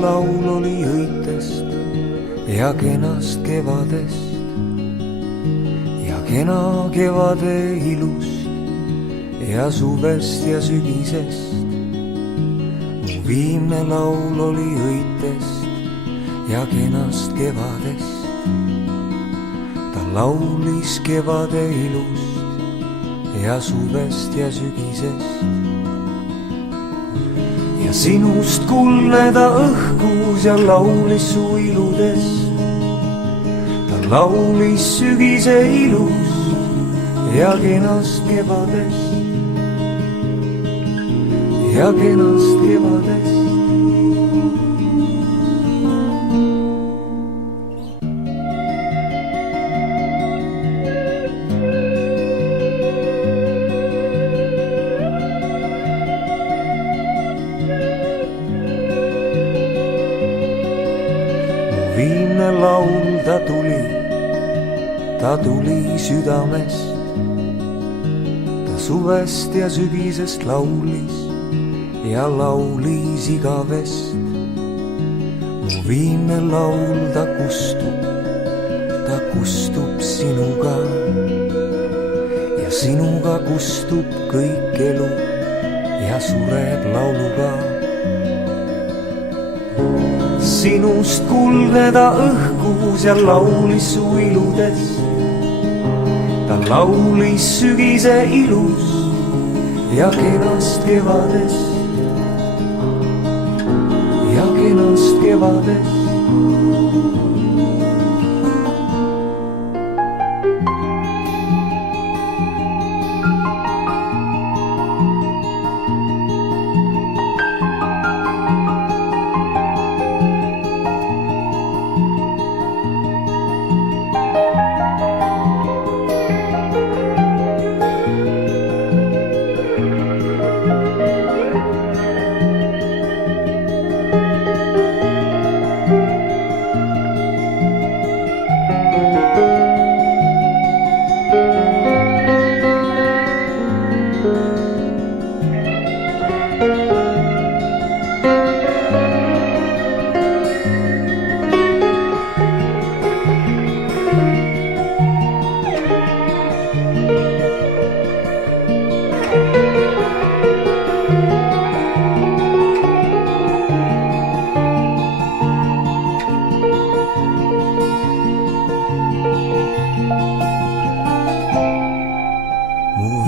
laul oli õitest ja kenast kevadest ja kena kevade ilust ja suvest ja sügisest. Mu viimne laul oli õitest ja kenast kevadest. Ta laulis kevade ilust ja suvest ja sügisest. Ja sinust kuldne ta õhkus ja laulis su iludest. Ta laulis sügise ilust ja kenast kevadest ja kenast kevadest. Viimne laul ta tuli südamest. Ta suvest ja sügisest laulis ja laulis igavest. Mu viimne laul ta kustub sinuga ja sinuga kustub kõik elu ja sureb lauluga. Sinust kuldne ta õhkus ja laulis su iludest. Ta laulis sügise ilust ja kenast kevadest ja kenast kevadest.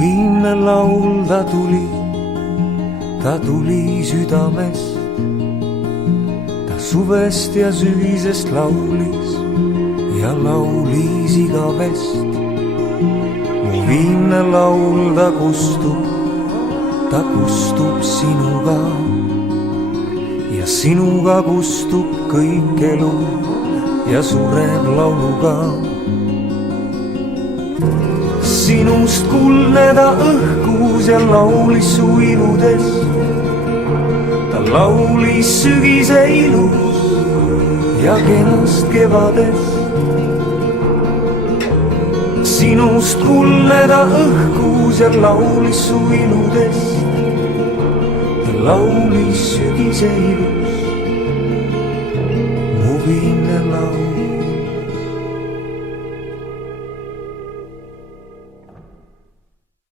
Viimne laul ta tuli südamest. Ta suvest ja sügisest laulis ja laulis igavest. Mu viimne laul ta kustub sinuga ja sinuga kustub kõik elu ja sureb lauluga. Sinust kuldne ta õhkus ja laulis su iludest. Ta laulis sügise ilust ja kenast kevadest. Sinust kuldne ta õhkus ja laulis su iludest. Ta laulis sügise ilust